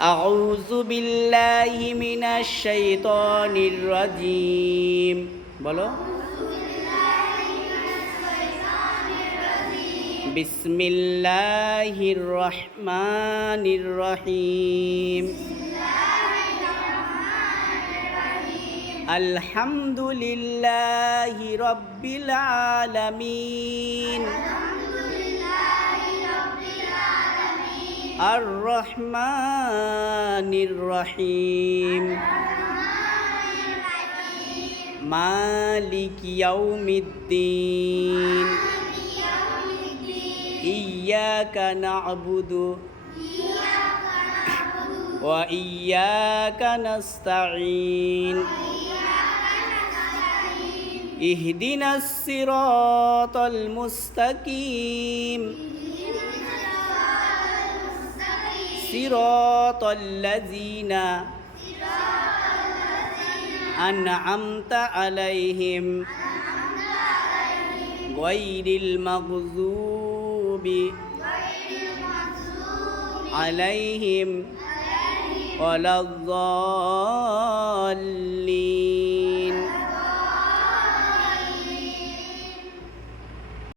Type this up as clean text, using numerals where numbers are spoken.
أعوذ بالله من الشيطان الرجيم بولو بسم الله الرحمن الرحيم الحمد لله رب العالمين الرحمن الرحيم مالك يوم الدين إياك نعبد وإياك نستعين اهدنا الصراط المستقيم صراط الذين أنعمت عليهم غير المغضوب عليهم ولا الضالين